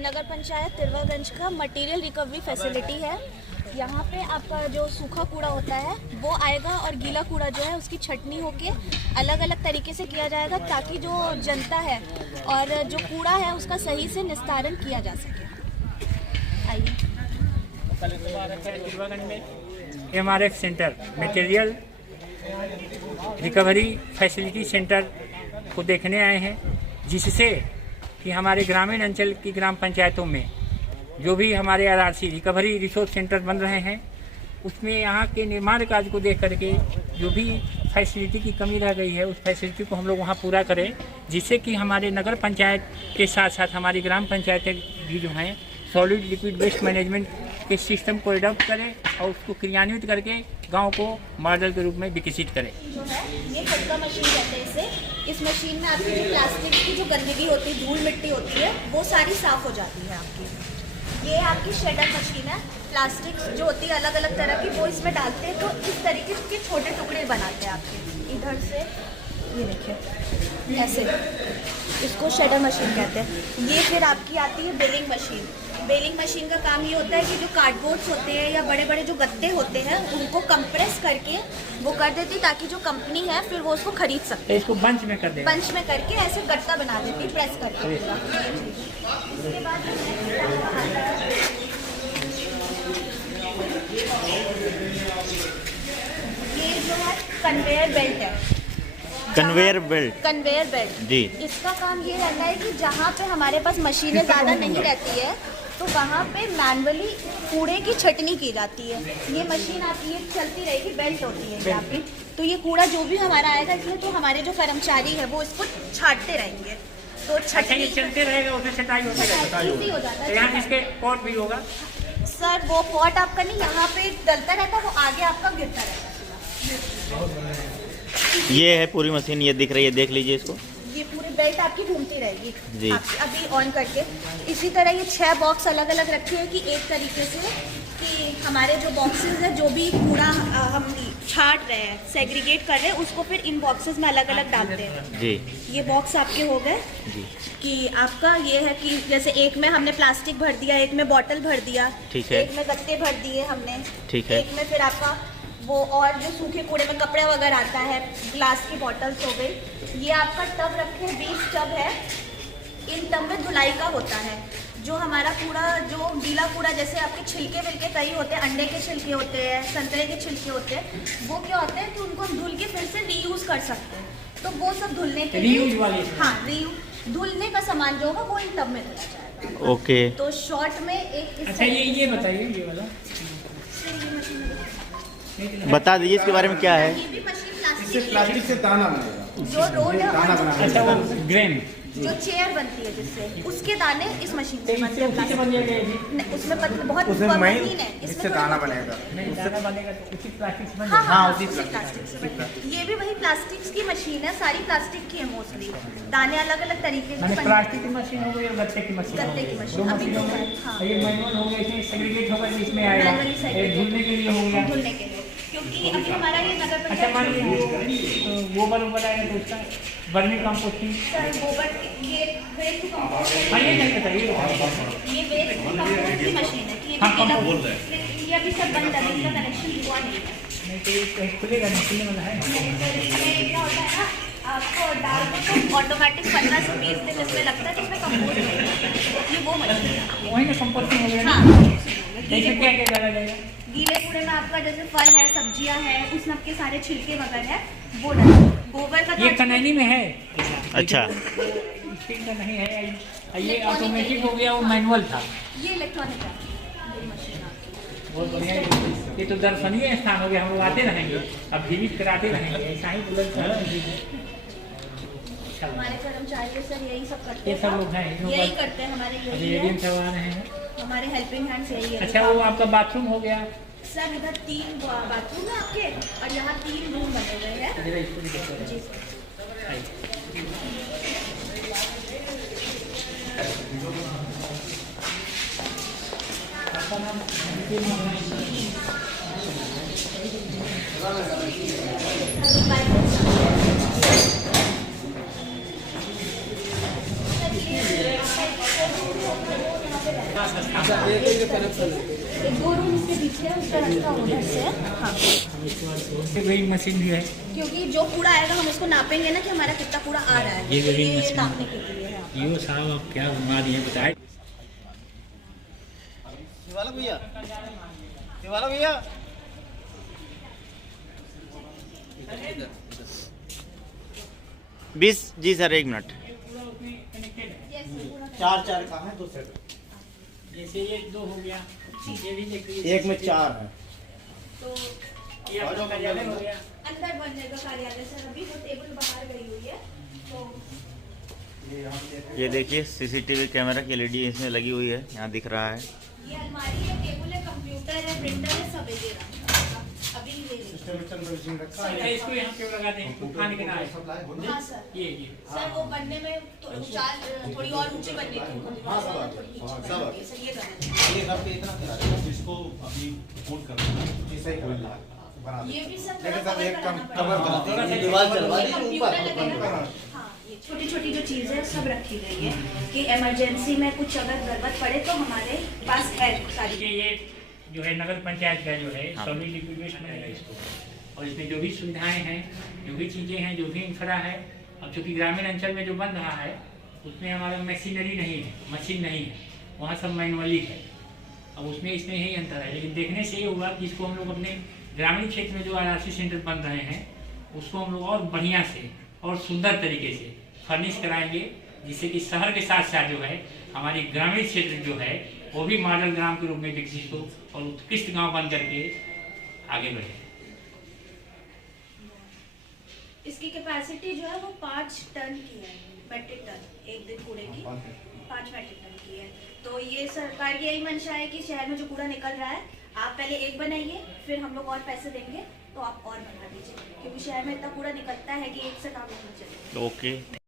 नगर पंचायत तिरवागंज का material recovery facility है। यहाँ पे आपका जो सूखा कूड़ा होता है वो आएगा और गीला कूड़ा जो है उसकी छटनी होके अलग अलग तरीके से किया जाएगा ताकि जो जनता है और जो कूड़ा है उसका सही से निस्तारण किया जा सके। आइए। तिरवागंज में MRF centre material recovery facility centre को देखने आए हैं, जिससे कि हमारे ग्रामीण अंचल की ग्राम पंचायतों में जो भी हमारे RRC रिकवरी रिसोर्स सेंटर बन रहे हैं उसमें यहाँ के निर्माण कार्य को देख करके जो भी फैसिलिटी की कमी रह गई है उस फैसिलिटी को हम लोग वहाँ पूरा करें, जिससे कि हमारे नगर पंचायत के साथ साथ हमारी ग्राम पंचायतें भी जो हैं सॉलिड लिक्विड वेस्ट मैनेजमेंट के सिस्टम को एडॉप्ट करें और उसको क्रियान्वित करके गांव को मॉडल के रूप में विकसित करें। जो है ये खटका मशीन कहते हैं इसे। इस मशीन में आपकी जो प्लास्टिक की जो गंदगी होती है, धूल मिट्टी होती है, वो सारी साफ हो जाती है आपकी। ये आपकी शेडर मशीन है। प्लास्टिक जो होती है अलग अलग तरह की वो इसमें डालते हैं तो इस तरीके के छोटे टुकड़े बनाते हैं आपके। इधर से ये देखिए ऐसे, इसको शेडर मशीन कहते हैं। ये फिर आपकी आती है बेलिंग मशीन। बेलिंग मशीन का काम ये होता है कि जो कार्डबोर्ड्स होते हैं या बड़े बड़े जो गत्ते होते हैं उनको कंप्रेस करके वो कर देती है ताकि जो कंपनी है फिर वो उसको खरीद सकते हैं। इसको बंच में कर दें, बंच में करके ऐसे गत्ता बना देती है, प्रेस करके। इसके बाद ये जो है कन्वेयर बेल्ट है। Conveyor belt. कन्वेयर बेल्ट जी। इसका काम ये रहता है कि जहाँ पे हमारे पास मशीनें ज़्यादा नहीं रहती है तो वहाँ पे मैनुअली कूड़े की छटनी की जाती है। ये मशीन आपकी ये चलती रहेगी, बेल्ट होती है ये आपकी। तो ये कूड़ा जो भी हमारा आएगा इसमें तो हमारे जो कर्मचारी है वो इसको छांटते रहेंगे। तो छटनी चलते रहेगा, उसमें छटाई होती इजी हो जाता है। यहाँ है। इसके पॉट भी होगा सर वो पॉट आपका नहीं, यहाँ पे डलता रहता है, वो आगे आपका गिरता रहता है। ये है पूरी मशीन, ये दिख रही है, देख लीजिए इसको। ये पूरी बेल्ट आपकी घूमती रहेगी जी। अभी ऑन करके। इसी तरह ये 6 बॉक्स अलग अलग रखे हैं कि एक तरीके से कि हमारे जो बॉक्सेस है जो भी कूड़ा हम छांट रहे हैं, सेग्रीगेट कर रहे हैं, उसको फिर इन बॉक्सेस में अलग अलग डालते हैं। जी। ये बॉक्स आपके हो गए जी। कि आपका ये है कि जैसे एक में हमने प्लास्टिक भर दिया, एक में बॉटल भर दिया, ठीक है। एक में गत्ते भर दिए हमने, ठीक है। एक में फिर आपका वो और जो सूखे कूड़े में कपड़े वगैरह आता है, ग्लास की बॉटल्स हो गई। ये आपका टब रखे 20 टब है। इन टब में धुलाई का होता है। जो हमारा कूड़ा जो गीला कूड़ा जैसे आपके छिलके विलके कई होते हैं, अंडे के छिलके होते हैं, संतरे के छिलके होते हैं, वो क्या होते हैं कि उनको हम धुल के फिर से रीयूज़ कर सकते हैं। तो वो सब धुलने के लिए हाँ रीयूज धुलने का सामान जो होगा वो इन टब में धुला जाएगा। ओके। तो शॉर्ट में एक अच्छा ये बताइए ये वाला बता दीजिए इसके बारे में क्या है। ये भी मशीन इससे प्लास्टिक से दाना बनेगा। जो रोड है अच्छा वो ग्रेन जो चेयर बनती है जिससे उसके दाने इस मशीन से बनते हैं। उसमें बहुत उसमें महीन है, इससे दाना बनेगा। हाँ हाँ, उसी उसी प्लास्टिक से बनती है। ये भी वही प्लास्टिक की मशीन है, सारी प्लास्टिक की है मोस्टली। दाने अलग अलग तरीके के बनते हैं। प्लास्टिक की मशीन हो गई और गत्ते की मशीन गत्ते की मशीन दो अभी मशीनों तो में हाँ ये मैनुअल हो गया, इसमें सेग्रीगेट होगा, इसमें आएगा Manually segregate। धुलने के लिए हो गया। धुलने के लिए, क्योंकि अभी हमारा ये नगर अच्छा मान पंचायत लीजिए गोबर उबर आएगा तो उसका वर्मी कंपोस्टिंग सर गोबर ये वेस्ट टू कंपोस्ट हाँ ये नहीं बताइए ये वेस्ट टू कंपोस्ट की मशीन है कि ये हाँ, गीला कंपोस्ट ये अभी सब बंद है, इसका कनेक्शन हुआ नहीं है। नहीं तो ये खुलेगा नहीं, खुलने वाला है। नहीं सर इसमें क्या होता है ना, आपको डाल दो तो ऑटोमेटिक 15 से 20 दिन इसमें लगता है कि इसमें कंपोस्ट हो जाएगा। ये वो मशीन है। वही ना कंपोस्टिंग हो गया ना। हाँ इसमें क्या क्या डाला जाएगा? गीले कूड़े में आपका जैसे फल है, सब्जियां हैं, उस सब के सारे छिलके वगैरह है वो डाल। गोबर का ये कनैनी में है। अच्छा। स्टील का नहीं है, ये ऑटोमेटिक हो गया, वो मैनुअल था। ये इलेक्ट्रॉनिक है ये मशीन आपकी। बहुत बढ़िया। ये तो दर्शनीय स्थान हो गया, हम लोग आते रहेंगे, अब विजिट कराते रहेंगे, ऐसा ही बुलंद। हमारे कर्मचारी सर यही सब करते ये हैं, सब लोग हैं, यही करते हैं हमारे, यही ये है सब आ रहे हैं। हमारे हेल्पिंग हैंड्स यही है। अच्छा वो आपका बाथरूम हो गया सर इधर 3 बाथरूम है आपके और यहाँ 3 रूम बने हुए हैं। जरा इसको भी देखो। जी आपका नाम एक 2 रूम इसके पीछे है, उसका रास्ता उधर से है। हाँ, वेइंग मशीन भी है। क्योंकि जो कूड़ा आएगा हम उसको नापेंगे ना कि हमारा कितना कूड़ा आ रहा है, ये वेइंग ये मशीन नापने के लिए है। यो साहब आप क्या घुमा दिए बताए। शिवाला भैया, शिवाला भैया। 20 जी सर, 1 मिनट। चार कहाँ है? 2 सेट। जैसे ये 2 हो गया, ये भी एक में 4 है। तो ये आपका कार्यालय हो गया। अंदर बनने का कार्यालय सर, अभी वो टेबल बाहर गई हुई है। तो ये देखिए सीसीटीवी कैमरा की एलईडी इसमें लगी हुई है, यहाँ दिख रहा है। ये अलमारी है, टेबल है, कंप्यूटर है, प्रिंटर है, सब है ये रहा। अभी ये मशीन रखा अच्छा, इसको यहाँ क्यों लगाते हैं? खाने के नाम हाँ सर, ये सर वो बनने में थोड़ी और ऊंची बननी थी। हाँ, सब सर ये करना ये आपके इतना करा रहे हैं। इसको अभी फोल्ड करना है। जी सही बना दे। ये भी सर लेकिन थोड़ा सर एक कराना कवर पड़ेगा। करा दे। दीवार चलवा ये दी कंप्यूटर ऊपर। लगेगा। हाँ, ये छोटी छोटी जो चीज़ें हैं सब रखी गई है कि इमरजेंसी में कुछ अगर जरूरत पड़े तो हमारे पास है सारी। ये जो है नगर पंचायत का जो है हाँ। सॉलिड लिक्विड वेस्ट बनेगा इसको, और इसमें जो भी सुविधाएं हैं, जो भी चीज़ें हैं, जो भी इंफ्रा है, अब चूँकि ग्रामीण अंचल में जो बन रहा है उसमें हमारा मशीनरी नहीं है, मशीन नहीं है, वहाँ सब मैनुअली है। अब उसमें इसमें यही अंतर है, लेकिन देखने से ये हुआ कि इसको हम लोग अपने ग्रामीण क्षेत्र में जो आरआरसी सेंटर बन रहे हैं उसको हम लोग और बढ़िया से और सुंदर तरीके से फर्निश कराएंगे, जिससे कि शहर के साथ साथ जो है हमारी ग्रामीण क्षेत्र जो है वो भी मॉडल ग्राम के रूप में विकसित हो और उत्कृष्ट गांव बन करके आगे बढ़े। इसकी कैपेसिटी जो है वो 5 टन की है, मेट्रिक टन, एक दिन कूड़े की 5 मेट्रिक टन की है। तो ये सरकार की यही मंशा है कि शहर में जो कूड़ा निकल रहा है आप पहले एक बनाइए, फिर हम लोग और पैसे देंगे तो आप और बना दीजिए, क्योंकि शहर में इतना कूड़ा निकलता है कि एक से काम नहीं चलेगा। ओके।